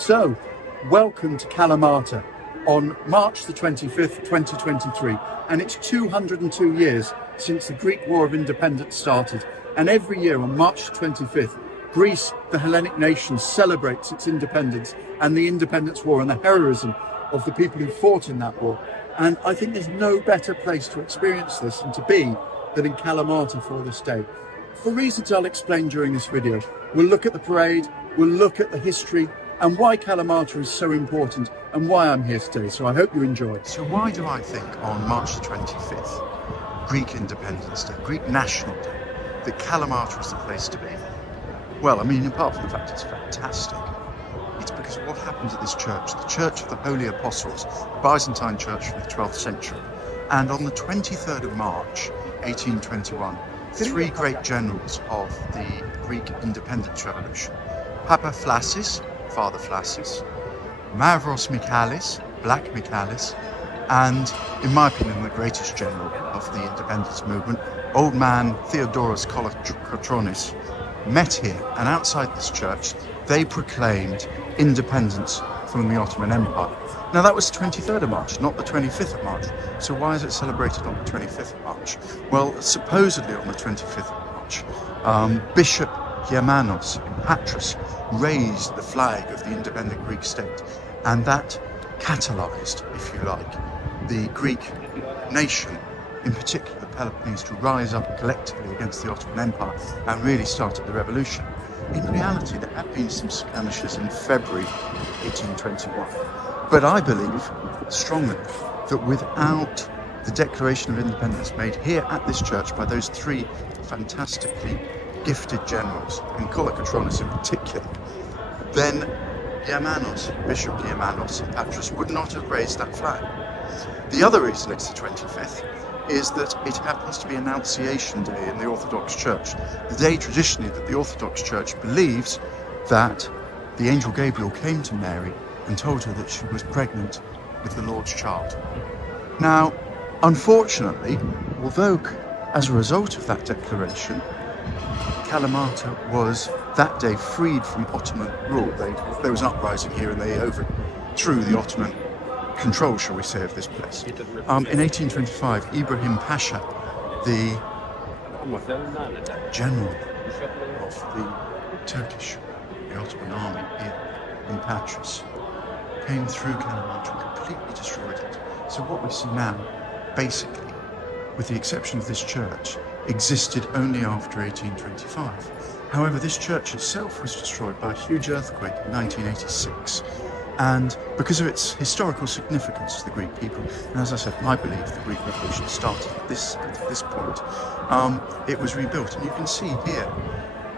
So, welcome to Kalamata on March the 25th, 2023, and it's 202 years since the Greek War of Independence started, and every year on March 25th, Greece, the Hellenic nation, celebrates its independence and the independence war and the heroism of the people who fought in that war. And I think there's no better place to experience this and to be than in Kalamata for this day. For reasons I'll explain during this video, we'll look at the parade, we'll look at the history, and why Kalamata is so important and why I'm here today, so I hope you enjoy. So why do I think on March the 25th, Greek Independence Day, Greek National Day, that Kalamata is the place to be? Well, I mean, apart from the fact it's fantastic, it's because of what happened at this church, the Church of the Holy Apostles, the Byzantine church from the 12th century. And on the 23rd of March, 1821, three great generals of the Greek independence revolution, Papaflessas, Father Flassus, Mavromichalis, Black Michalis, and, in my opinion, the greatest general of the independence movement, old man Theodore Kolokotronis, met here, and outside this church, they proclaimed independence from the Ottoman Empire. Now that was the 23rd of March, not the 25th of March. So why is it celebrated on the 25th of March? Well, supposedly on the 25th of March, Bishop Germanos in Patras raised the flag of the independent Greek state, and that catalyzed, if you like, the Greek nation, in particular the Peloponnese, to rise up collectively against the Ottoman Empire and really started the revolution. In reality, there had been some skirmishes in February 1821, but I believe strongly that without the Declaration of Independence made here at this church by those three fantastically gifted generals, and Kolokotronis in particular, then Germanos, Bishop Germanos in Patras, would not have raised that flag. The other reason it's the 25th is that it happens to be Annunciation Day in the Orthodox Church, the day traditionally that the Orthodox Church believes that the angel Gabriel came to Mary and told her that she was pregnant with the Lord's child. Now, unfortunately, although as a result of that declaration, Kalamata was that day freed from Ottoman rule. There was an uprising here and they overthrew the Ottoman control, shall we say, of this place. In 1825, Ibrahim Pasha, the general of the Ottoman army here in Patras, came through Kalamata and completely destroyed it. So what we see now, basically, with the exception of this church, existed only after 1825. However, this church itself was destroyed by a huge earthquake in 1986. And because of its historical significance to the Greek people, and as I said, I believe the Greek Revolution started at this point, it was rebuilt. And you can see here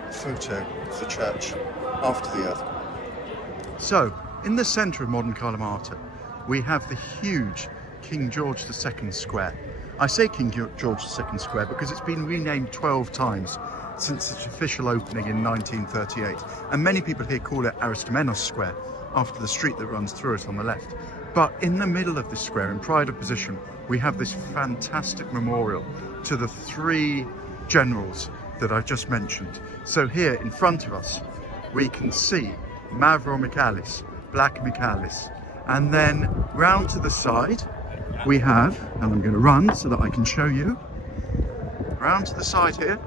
a photo of the church after the earthquake. So, in the centre of modern Kalamata, we have the huge King George II Square. I say King George II Square because it's been renamed 12 times since its official opening in 1938. And many people here call it Aristomenos Square, after the street that runs through it on the left. But in the middle of this square, in pride of position, we have this fantastic memorial to the three generals that I've just mentioned. So here in front of us, we can see Mavromichalis, Black Michalis, and then round to the side, we have, and I'm going to run so that I can show you, round to the side here,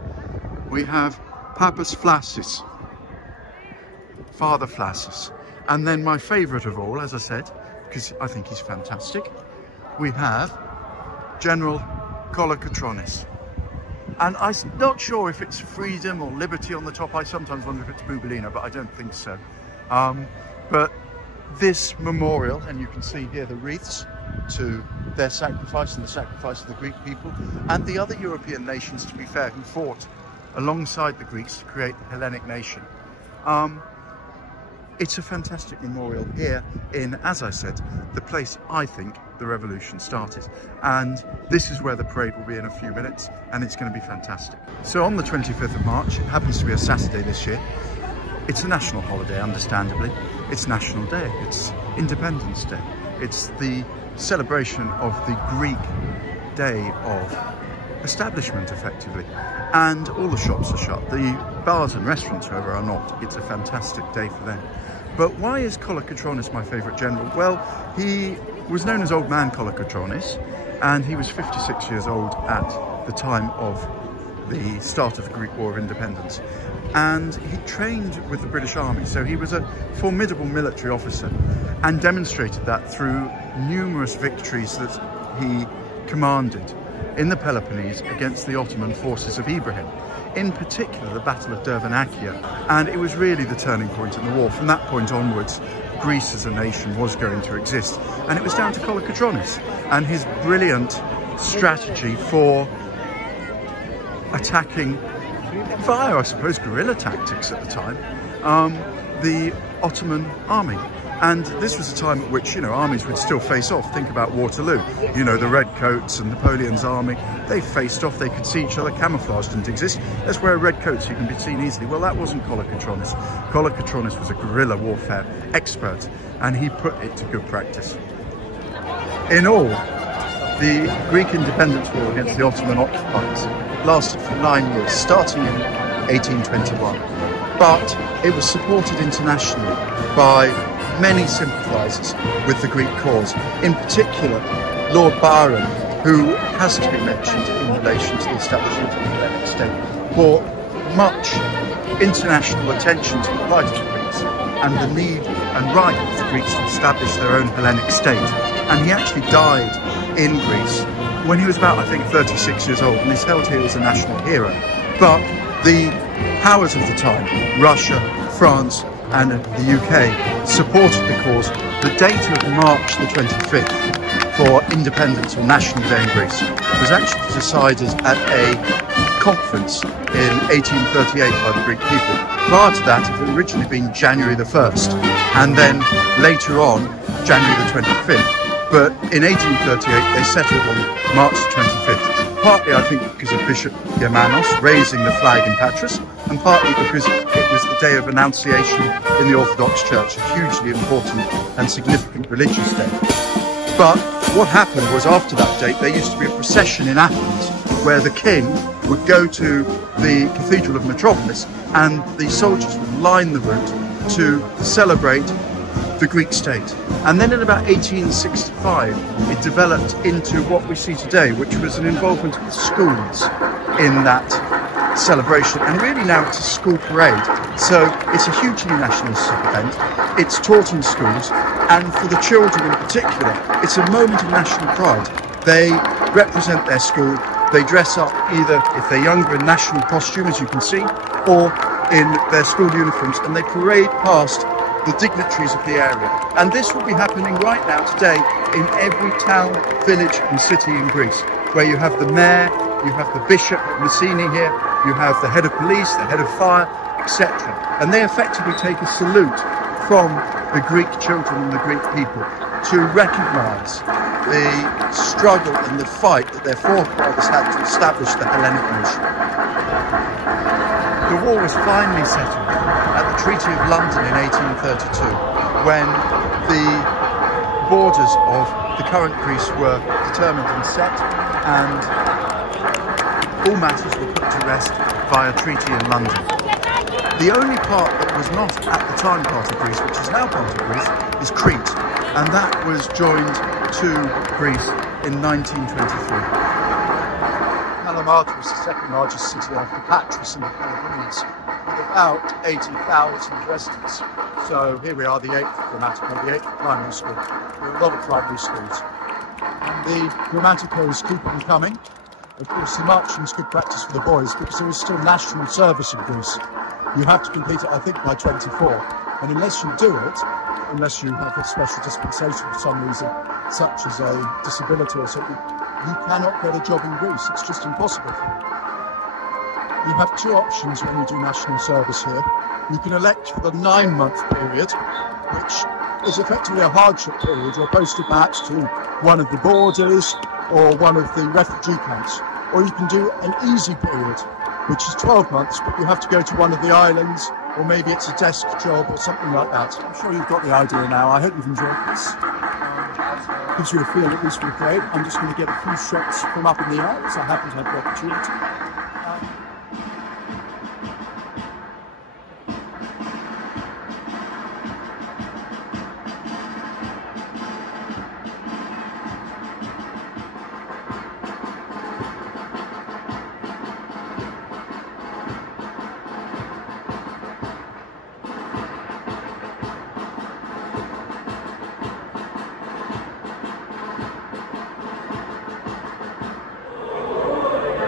we have Papaflessas, Father Flassus. And then my favourite of all, as I said, because I think he's fantastic, we have General Kolokotronis. And I'm not sure if it's freedom or liberty on the top. I sometimes wonder if it's Boubalina, but I don't think so. But this memorial, and you can see here the wreaths to their sacrifice and the sacrifice of the Greek people, and the other European nations, to be fair, who fought alongside the Greeks to create the Hellenic nation. It's a fantastic memorial here in, as I said, the place I think the revolution started. And this is where the parade will be in a few minutes, and it's going to be fantastic. So on the 25th of March, it happens to be a Saturday this year. It's a national holiday, understandably. It's National Day, it's Independence Day. It's the celebration of the Greek day of establishment effectively, and all the shops are shut. The bars and restaurants, however, are not. It's a fantastic day for them. But why is Kolokotronis my favourite general? Well, he was known as Old Man Kolokotronis, and he was 56 years old at the time of the start of the Greek War of Independence. And he trained with the British Army, so he was a formidable military officer and demonstrated that through numerous victories that he commanded in the Peloponnese against the Ottoman forces of Ibrahim, in particular the Battle of Dervanakia. And it was really the turning point in the war. From that point onwards, Greece as a nation was going to exist, and it was down to Kolokotronis and his brilliant strategy for attacking via, I suppose, guerrilla tactics at the time, the Ottoman army. And this was a time at which, you know, armies would still face off. Think about Waterloo. You know, the Redcoats and Napoleon's army, they faced off, they could see each other, camouflage didn't exist. Let's wear a red coat so you can be seen easily. Well, that wasn't Kolokotronis. Kolokotronis was a guerrilla warfare expert, and he put it to good practice. In all, the Greek independence war against the Ottoman Occupiers lasted for 9 years, starting in 1821. But it was supported internationally by many sympathisers with the Greek cause, in particular Lord Byron, who has to be mentioned in relation to the establishment of the Hellenic state, brought much international attention to the plight of the Greeks and the need and right of the Greeks to establish their own Hellenic state. And he actually died in Greece when he was about, I think, 36 years old, and is held here as a national hero. But the powers of the time, Russia, France and the UK, supported the cause. The date of March the 25th for independence or National Day in Greece was actually decided at a conference in 1838 by the Greek people. Prior to that, it had originally been January the 1st, and then later on, January the 25th. But in 1838, they settled on March the 25th. Partly, I think, because of Bishop Germanos raising the flag in Patras, and partly because it was the day of Annunciation in the Orthodox Church, a hugely important and significant religious day. But what happened was, after that date, there used to be a procession in Athens where the king would go to the Cathedral of Mavromichalis, and the soldiers would line the route to celebrate the Greek state. And then in about 1865, it developed into what we see today, which was an involvement with schools in that celebration. And really now it's a school parade. So it's a hugely nationalistic event. It's taught in schools, and for the children in particular, it's a moment of national pride. They represent their school. They dress up either, if they're younger, in national costume, as you can see, or in their school uniforms, and they parade past the dignitaries of the area. And this will be happening right now today in every town, village and city in Greece, where you have the mayor, you have the bishop of Messini here, you have the head of police, the head of fire, etc. And they effectively take a salute from the Greek children and the Greek people to recognise the struggle and the fight that their forefathers had to establish the Hellenic nation. The war was finally settled at the Treaty of London in 1832, when the borders of the current Greece were determined and set, and all matters were put to rest via treaty in London. The only part that was not at the time part of Greece, which is now part of Greece, is Crete, and that was joined to Greece in 1923. Kalamata is the second largest city after Patras in the Peloponnese, with about 80,000 residents. So here we are, the 8th Grammatico, the 8th primary school. There are a lot of primary schools. And the Grammatico is keeping coming. Of course, the marching is good practice for the boys because there is still national service in Greece. You have to complete it, I think, by 24. And unless you do it, unless you have a special dispensation for some reason, such as a disability or something, you cannot get a job in Greece. It's just impossible for you. You have two options when you do national service here. You can elect for the 9-month period, which is effectively a hardship period. You're posted perhaps to one of the borders or one of the refugee camps. Or you can do an easy period, which is 12 months, but you have to go to one of the islands, or maybe it's a desk job or something like that. I'm sure you've got the idea now. I hope you've enjoyed this. gives you a feel at least for the parade. I'm just going to get a few shots from up in the air, so I happen to have the opportunity.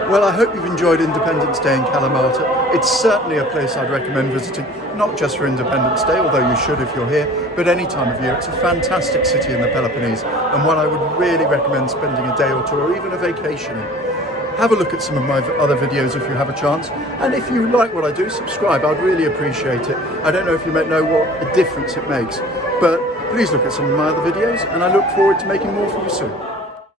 Well, I hope you've enjoyed Independence Day in Kalamata. It's certainly a place I'd recommend visiting, not just for Independence Day, although you should if you're here, but any time of year. It's a fantastic city in the Peloponnese, and one I would really recommend spending a day or two, or even a vacation in. Have a look at some of my other videos if you have a chance, and if you like what I do, subscribe. I'd really appreciate it. I don't know if you might know what a difference it makes, but please look at some of my other videos, and I look forward to making more for you soon.